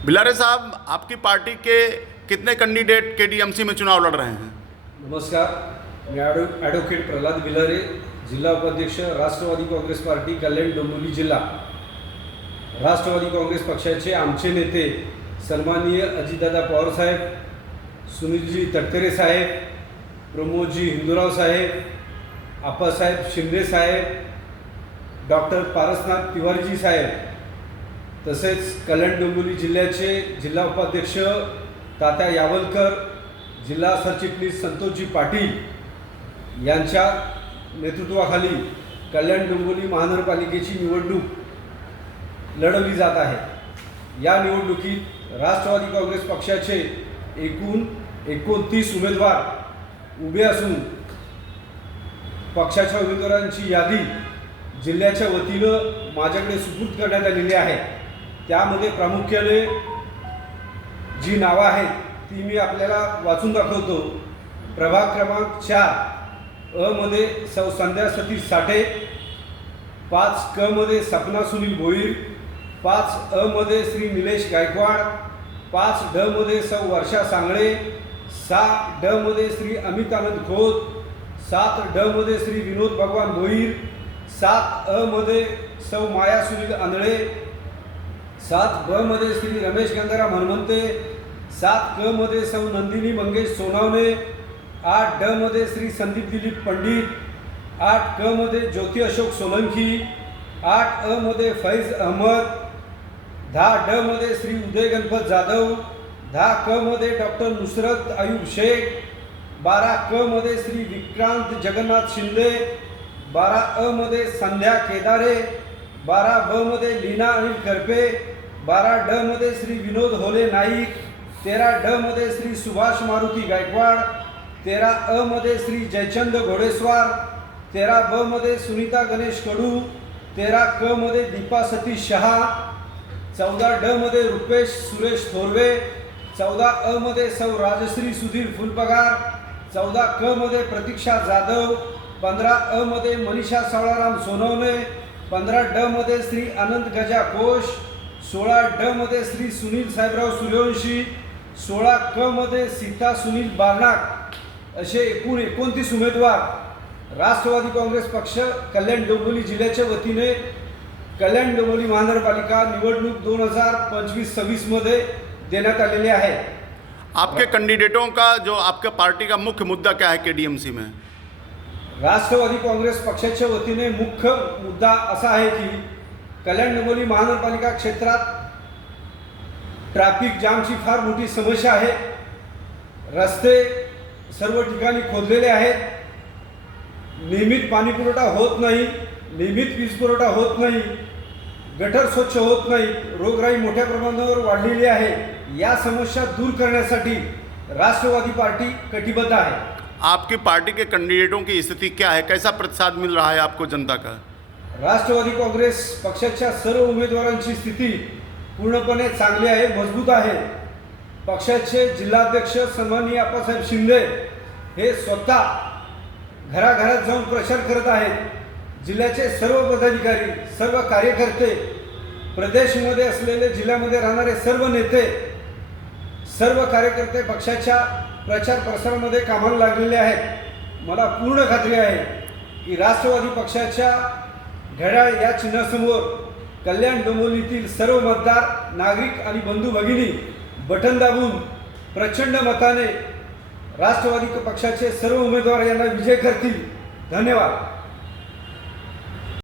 बिलारे साहब, आपकी पार्टी के कितने candidate KDMC में चुनाव लड़ रहे हैं? नमस्कार, मैं ॲडव्होकेट प्रल्हाद बिलारे, जिल्हा उपाध्यक्ष राष्ट्रवादी काँग्रेस पार्टी, कल्याण डोंबिवली जिल्हा। राष्ट्रवादी काँग्रेस पक्षाचे आमचे नेते सन्माननीय अजितदादा पवार साहेब, सुनीलजी तटकरे साहेब, प्रमोदजी हिंदूराव साहेब, आप्पासाहेब शिंदे साहेब, डॉक्टर पारसनाथ तिवारीजी साहेब, तसेच कल्याण डोंबिवली जिल्ह्याचे जिल्हा उपाध्यक्ष तात्या यावलकर, जिल्हा सरचिटणीस संतोषजी पाटील यांच्या नेतृत्वाखाली कल्याण डोंबिवली महानगरपालिकेची निवडणूक लढवली जात आहे। या निवडणुकीत राष्ट्रवादी काँग्रेस पक्षाचे एकूण 29 उमेदवार उभे असून पक्षाच्या उमेदवारांची यादी जिल्ह्याच्या वतीनं माझ्याकडे सुपूर्द करण्यात आलेली आहे। त्यामध्ये प्रामुख्याने जी नावं आहेत ती मी आपल्याला वाचून दाखवतो। प्रभाग क्रमांक 4 अ मध्ये सौ संध्या सतीश साठे, 5 क मध्ये सपना सुनील भोईर, 5 अ मध्ये श्री निलेश गायकवाड, 5 ड मध्ये सौ वर्षा सांगळे, 6 ड मध्ये श्री अमित आनंद खोत, 7 ड मध्ये श्री विनोद भगवान भोईर, 7 अ मध्ये सौ माया सुनील आंधळे, 7 ब मध्ये श्री रमेश गंगाराम हनुमंते, 7 क मध्ये सौ नंदिनी मंगेश सोनावणे, 8 ड मध्ये श्री संदीप दिलीप पंडित, 8 क मध्ये ज्योती अशोक सोलंकी, 8 अ मध्ये फैज अहमद, 10 ड मध्ये श्री उदय गणपत जाधव, 10 क मध्ये डॉक्टर नुसरत अयूब शेख, 12 क मध्ये श्री विक्रांत जगन्नाथ शिंदे, 12 अ मध्ये संध्या केदारे, 12 ब मध्ये लीना अनिल करपे, 12 ड मध्ये श्री विनोद होले नाईक, 13 ड मध्ये श्री सुभाष मारुती गायकवाड, 13 अ मध्ये श्री जयचंद घोडेस्वार, 13 ब मध्ये सुनीता गणेश कडू, 13 क मध्ये दीपा सतीश शहा, 14 ड मध्ये रुपेश सुरेश थोरवे, 14 अ मध्ये सौ राजश्री सुधीर फुलपगार, 14 क मध्ये प्रतीक्षा जाधव, 15 अ मध्ये मनीषा सावळाराम सोनवणे, 15 ड मध्ये श्री अनंत गजा कोश, 16 ड मध्ये श्री सुनील साहेबराव सूर्यवंशी, 16 क मध्ये सीता सुनील बारनाक असे एकूण 29 उमेदवार राष्ट्रवादी काँग्रेस पक्ष कल्याण डोंबिवली जिल्ह्याच्या वतीने कल्याण डोंबिवली महानगरपालिका निवडणूक 2025-26 मध्ये देण्यात आलेले आहे। आपके कैंडिडेटों का जो आपके पार्टी का मुख्य मुद्दा क्या है केडीएमसी में? राष्ट्रवादी काँग्रेस पक्षाच्या वतीने मुख्य मुद्दा असा आहे की कल्याण डोंबिवली महानगरपालिका क्षेत्रात ट्रॅफिक जामची फार मोठी समस्या आहे। रस्ते सर्व ठिकाणी खोदलेले आहेत, नियमित पाणी पुरवठा होत नाही, नियमित वीज पुरवठा होत नाही, गटर स्वच्छ होत नाही, रोगराई मोठ्या प्रमाणावर वाढलेली आहे। या समस्या दूर करण्यासाठी राष्ट्रवादी पार्टी कटिबद्ध आहे। आपकी पार्टी के कैंडिडेटों की स्थिति क्या है? कैसा प्रतिसाद मिल रहा है आपको जनता का? राष्ट्रवादी काँग्रेस पक्षाच्या सर्व उमेदवारांची स्थिती पूर्णपणे चांगली आहे, मजबूत आहे। पक्षाचे जिल्हाध्यक्ष सन्माननीय आप्पासाहेब शिंदे हे स्वतः घराघरात जाऊन प्रचार करत आहेत। जिल्ह्याचे सर्व पदाधिकारी, सर्व कार्यकर्ते, प्रदेशमध्ये असलेले जिल्ह्यामध्ये राहणारे सर्व नेते, सर्व कार्यकर्ते पक्षाच्या प्रचार प्रसारामध्ये कामाला लागलेले आहेत। मला पूर्ण खात्री आहे की राष्ट्रवादी पक्षाच्या घड्याळ या चिन्हासमोर कल्याण डोंबिवलीतील सर्व मतदार, नागरिक आणि बंधू भगिनी बटन दाबून प्रचंड मताने राष्ट्रवादी पक्षाचे सर्व उमेदवार यांना विजय करतील। धन्यवाद।